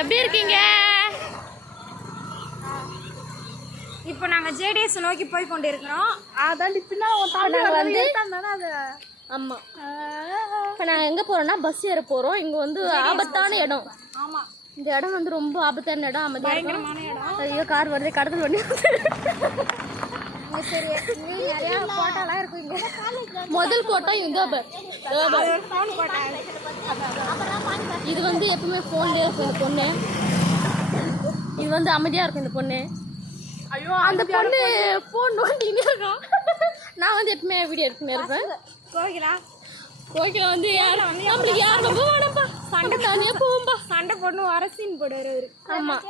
எப்படி இருக்கீங்க? இப்போ நாங்கள் ஜேடிஎஸ் நோக்கி போய் கொண்டு இருக்கிறோம். அதான் நாங்கள் வந்து ஆமாம், இப்போ நாங்கள் எங்கே போகிறோம்னா பஸ் ஏற போகிறோம். இங்கே வந்து ஆபத்தான இடம். ஆமாம், இந்த இடம் வந்து ரொம்ப ஆபத்தான இடம். பயங்கரமான இடம். ஐயோ, கார் வருது, கடத்தல் பண்ணி. சரி, நிறையா ஃபோட்டோலாம் இருக்கும் இங்கே. முதல் ஃபோட்டோ இந்த ஃபோன் போட்டா இது வந்து எப்பவுமே ஃபோன்லேயே இருக்கும் இந்த பொண்ணு. இது வந்து அமைதியாக இருக்கும் இந்த பொண்ணு. ஐயோ, அந்த பொண்ணு ஃபோன் நோண்டினே இருக்கும். நான் வந்து எப்பவுமே வீடியோ எடுத்துன்னு இருப்பேன். கோகிலா வந்து நம்மளுக்கு யார் ரொம்ப வேணாம்ப்பா, சண்டை தனியாக போவோம்பா. சண்டை பொண்ணு அரசின் போடுவார் அவரு. ஆமாம்,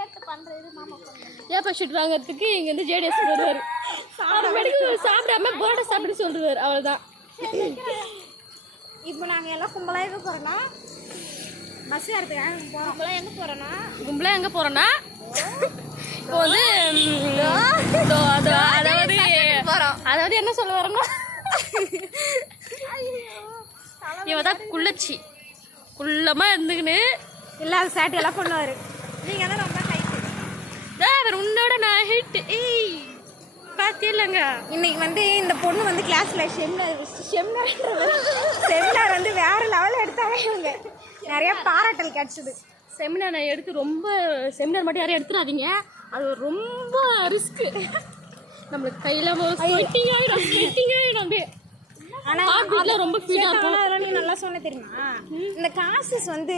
ஏப்பா ஷூட் வாங்குறதுக்கு இங்கேருந்து ஜேடிஎஸ் வருவார். சாப்பிடாம போட சாப்பிட்டு சொல்லுவார். அவ்வளோதான். இப்போ நாங்கள் எல்லாம் கும்பலாக எங்கே போகிறோன்னா பஸ் ஏறதுக்காக போகிறோம். கும்பலாக எங்கே போகிறோன்னா இப்போ வந்து அதாவது என்ன சொல்ல வரோம்னா இவ தான் குள்ளச்சி குள்ளமாக இருந்துக்கின்னு இல்லாத சேட்டையெல்லாம் பண்ணுவார். நீங்கள் தான் ரொம்ப ஹைட்டு. வேறு உன்னோட நான் ஹைட்டு. ஏய் பார்த்தியல்லங்க. இன்னைக்கு வந்து இந்த பொண்ணு வந்து கிளாஸில் செமினார் வந்து வேறு லெவலில் எடுத்தாங்க. இவங்க நிறைய பாராட்டல் கிடச்சிது. செமினார் நான் எடுத்து ரொம்ப செமினார் மட்டும் யாரும் எடுத்துடாதீங்க, அது ரொம்ப ரிஸ்க்கு. நம்மளுக்கு கையில் ஸ்வெட்டிங் ஆகிடும் அப்படியே. ஆனால் ரொம்ப ஃபீடாக இருக்கும். நீ நல்லா சொன்ன தெரியுமா, இந்த காசஸ் வந்து